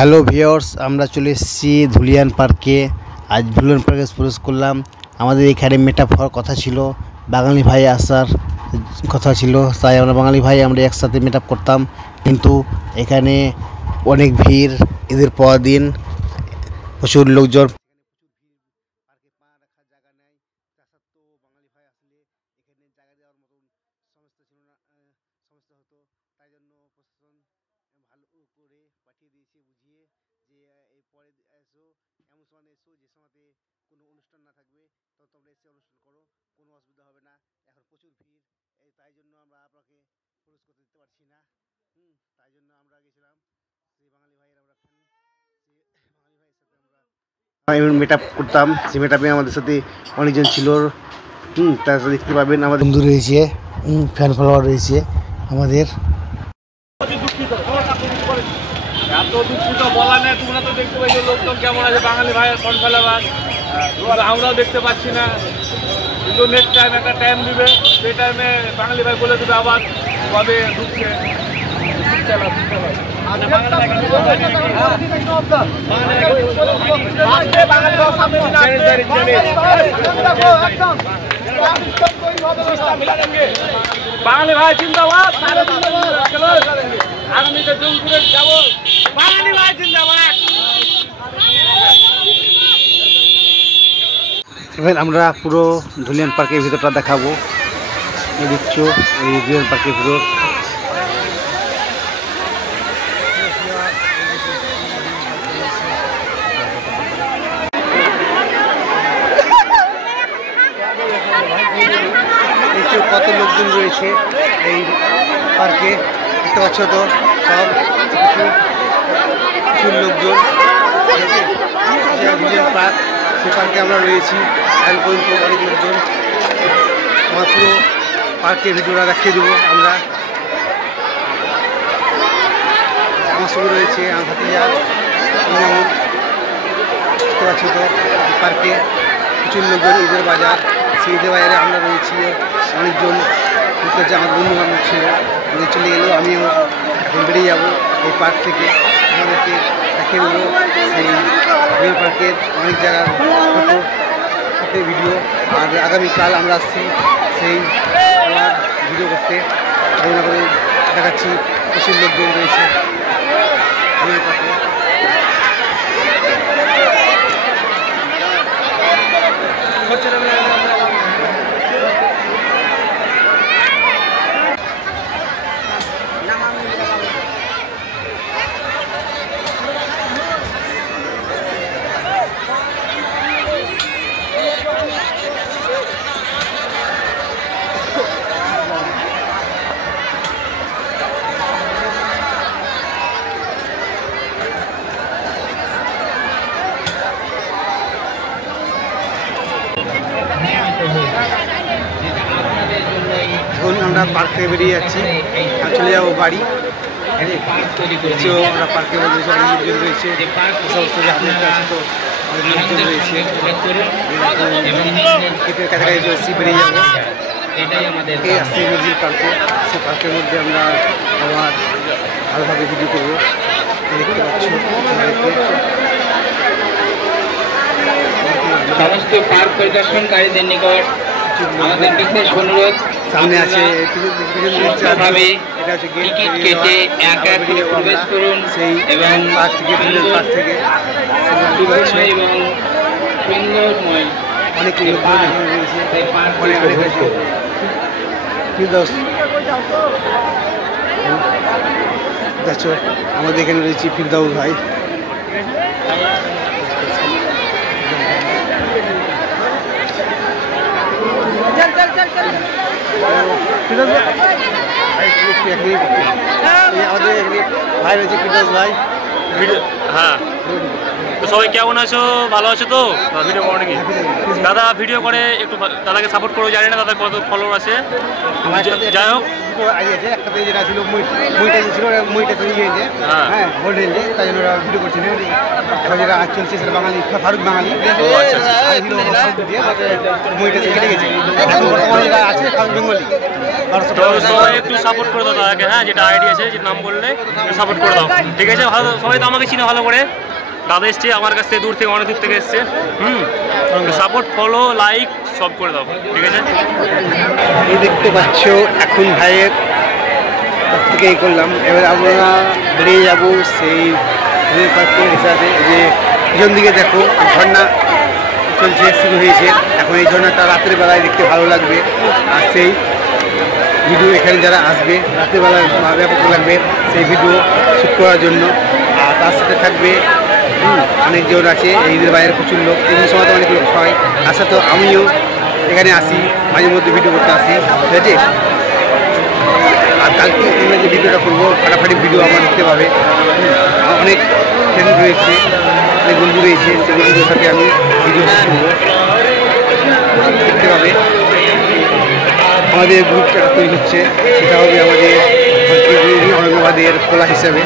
Hello viewers, আমরা চলে এসেছি ধুলিয়ান পার্কে। আজ ধুলিয়ান পার্কে প্রবেশ করলাম। আমাদের এখানে মিটআপ হওয়ার কথা ছিল, বাঙালি ভাই আসার কথা ছিল, তাই আমরা বাঙালি ভাই আমরা একসাথে মিটআপ করতাম। কিন্তু এখানে অনেক ভিড়, ঈদের পর দিন প্রচুর লোকজন। মিটআপ করতাম, সেই মিটআপে আমাদের সাথে অনেকজন ছিল। তার সাথে দেখতে পাবেন আমাদের বন্ধু রয়েছে, ফ্যান ফলোয়ার রয়েছে আমাদের। এত দুঃখিত বলা নেই, তোমরা তো দেখতে পাইছো লোকজন কেমন আছে, বাঙালি ভাইয়ের ফোন ফেলাবার আমরাও দেখতে পাচ্ছি না। কিন্তু নেক্সট টাইম একটা টাইম দিবে, সেই টাইমে বাঙালি ভাই বলে দেবে আবার কবে ঢুকছে। বাঙালি ভাই জিন্দাবাদ, আগামীতে জঙ্গপুরে যাবো, বাঙালি ভাই জিন্দাবাদ। এবার আমরা পুরো ধুলিয়ান পার্কের ভিতরটা দেখাবো। দেখছো এই ধুলিয়ান পার্কের ভিতর। কত লোকজন রয়েছে এই পার্কে, দেখতে পাচ্ছ তো সব প্রচুর লোকজন। ধুলিয়ান পার্ক, সেই পার্কে আমরা রয়েছি, এখন পর্যন্ত অনেক লোকজন। আমার পুরো পার্কের ভিডিওটা দেখিয়ে দেবো আমরা। আমার সঙ্গে রয়েছে আমার ভাতিজা, যেমন দেখতে পাচ্ছ তো পার্কে প্রচুর লোকজন। ঈদের বাজার, সেই ঈদের বাজারে আমরা রয়েছি অনেকজন। যে আমার বন্ধু বান্ধব ছিল, ওদের চলে গেলেও আমিও এখন বেরিয়ে যাবো এই পার্ক থেকে। আমাদেরকে দেখিয়ে দেবো সেই ধুলিয়ান পার্কের অনেক জায়গার ফটো সাথে ভিডিও। আর আগামীকাল আমরা আসছি সেই আমার ভিডিও করতে, ঘটনা করে দেখাচ্ছি। প্রচুর লোকজন রয়েছে ধুলিয়ান পার্কে। এখন আমরা পার্ক থেকে বেরিয়ে যাচ্ছি, চলে যাবো বাড়ি। আমরা পার্কের মধ্যে সব লোকজন রয়েছে, সমস্ত আছে তো অনেক লোকজন রয়েছে। কাছাকাছি চলছি, বেরিয়ে যাবো আসতে মসজিদ পার্কে। সেই পার্কের মধ্যে আমরা আবার ভালোভাবে ভিডিও করবো। দেখতে পাচ্ছ সমস্ত পার্ক পরিদর্শনকারীদের নিকট আমাদের বিশেষ অনুরোধ, সামনে আছে টিকিট কেটে এক এক করে প্রবেশ করুন এবং পার্ক থেকে এবং সুন্দরময় অনেক আমাদের এখানে রয়েছে ফিরদাউস ভাই। আমাদের ভাই রয়েছে ফিরদাউস ভাই। হ্যাঁ, তো সবাই কেমন আছো, ভালো আছো তো? ভিডিও করো নাকি? দাদা ভিডিও করে, একটু দাদাকে সাপোর্ট করো। জানি না দাদা কত ফলোয়ার আছে, যাই হোক একটা পেজ যেটা ছিল মইটা ছিল, মইটা চলে গিয়েছে, হ্যাঁ গোল্ডেন যে, তাই জন্য ওরা ভিডিও করছিল। এখন যেটা চলছে সেটা বাঙালি, ফারুক বাঙালি মইটা কেটে গেছে। এখন বর্তমানে যেটা আছে ফারুক বেঙ্গলি। তো সবাই একটু সাপোর্ট করে দাও দাদাকে, হ্যাঁ যেটা আইডি আছে, যে নাম বললে সাপোর্ট করে দাও, ঠিক আছে? ভালো, সবাই তো আমাকে চিনে ভালো করে। দাদা এসছে আমার কাছ থেকে, দূর থেকে, অনেক দূর থেকে এসছে। সাপোর্ট, ফলো, লাইক সব করে দাও, ঠিক আছে? এই দেখতে পাচ্ছ এখন ভাইয়ের কাছ থেকে এই করলাম। এবার আমরা বেরিয়ে যাব সেই পার্কের হিসাবে, যে পিছন দিকে দেখো ঝর্ণা চলছে, শুরু হয়েছে। এখন এই ঝর্ণাটা রাতের বেলায় দেখতে ভালো লাগবে। আর সেই ভিডিও এখানে যারা আসবে রাতের বেলায় ব্যাপক লাগবে সেই ভিডিও শ্যুট করার জন্য। আর তার সাথে থাকবে অনেকজন আছে, ঈদের বাইরের প্রচুর লোক, এই সময় তো অনেক লোক হয়। তার সাথে আমিও এখানে আসি, মাঝে মধ্যে ভিডিও করতে আসি, ঠিক আছে? আর কালকে আমরা যে ভিডিওটা করবো, ফাটাফাটি ভিডিও আমার দেখতে পাবে। অনেক ফ্রেন্ড রয়েছে, অনেক বন্ধু রয়েছে, সেই বন্ধুদের সাথে আমি ভিডিও করবো, দেখতে পাবে। আমাদের গ্রুপটা তৈরি হচ্ছে, সেটা হবে আমাদের ঔরঙ্গাবাদের খোলা হিসাবে।